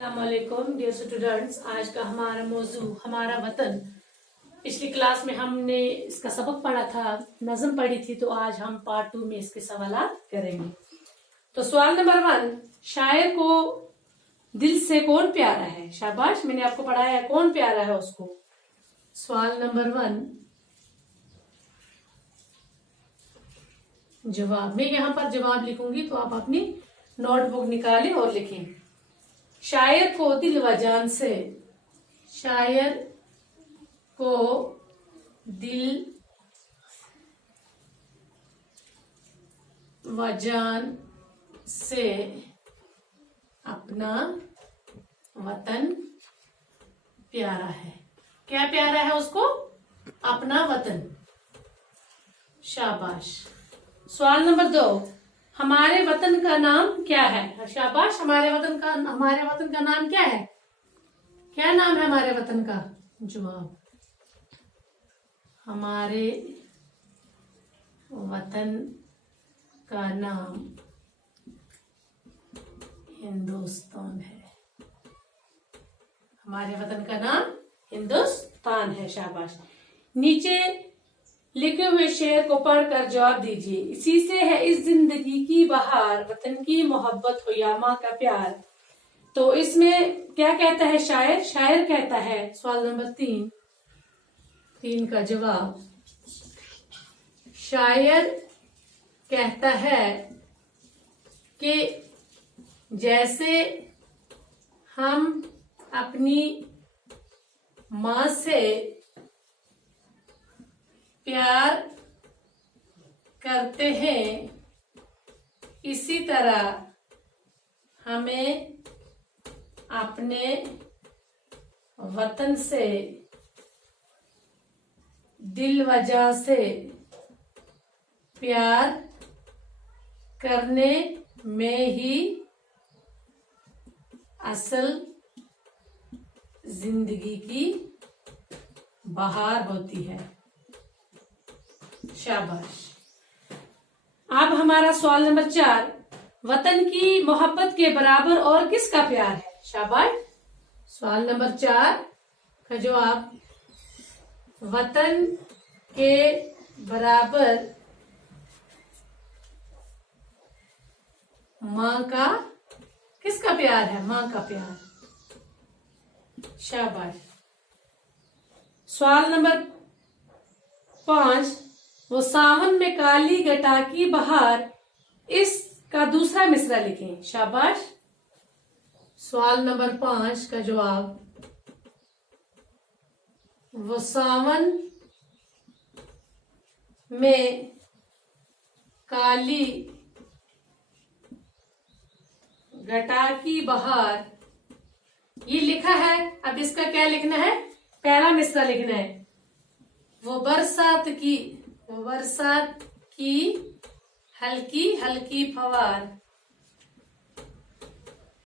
अस्सलामुअलैकुम dear students. आज का हमारा मौजू हमारा वतन। पिछली क्लास में हमने इसका सबक पढ़ा था, नज़म पढ़ी थी, तो आज हम पार्ट 2 में इसके सवालात करेंगे। तो सवाल नंबर 1, शायर को दिल से कौन प्यारा है? शाबाश, मैंने आपको पढ़ाया है कौन प्यारा है उसको। सवाल नंबर 1 जवाब, मैं यहाँ पर जवाब लिखूंगी तो आप अपनी नोटबुक निकालें और लिखें। शायर को दिल व जान से, शायर को दिल व जान से अपना वतन प्यारा है। क्या प्यारा है उसको? अपना वतन। शाबाश। सवाल नंबर 2, हमारे वतन का नाम क्या है? शाबाश, हमारे वतन का नाम क्या है? क्या नाम है हमारे वतन का? जवाब, हमारे वतन का नाम हिंदुस्तान है। हमारे वतन का नाम हिंदुस्तान है। शाबाश। नीचे लिखे हुए शेर को पढ़कर जवाब दीजिए। इसी से है इस जिंदगी की बहार, वतन की मोहब्बत हो या माँ का प्यार। तो इसमें क्या कहता है शायर? शायर कहता है, सवाल नंबर 3 का जवाब, शायर कहता है कि जैसे हम अपनी माँ से प्यार करते हैं, इसी तरह हमें अपने वतन से दिल व जान से प्यार करने में ही असल जिंदगी की बहार होती है। शाबाश। अब हमारा सवाल नंबर 4, वतन की मोहब्बत के बराबर और किसका प्यार है? शाबाश। सवाल नंबर 4 का जवाब, वतन के बराबर माँ का किसका प्यार है? माँ का प्यार। शाबाश। सवाल नंबर 5, वो सावन में काली घटा की बहार, इसका दूसरा मिसरा लिखें। शाबाश। सवाल नंबर 5 का जवाब, वो सावन में काली घटा की बहार, ये लिखा है। अब इसका क्या लिखना है? पहला मिसरा लिखना है। वो बरसात की हल्की हल्की फवार,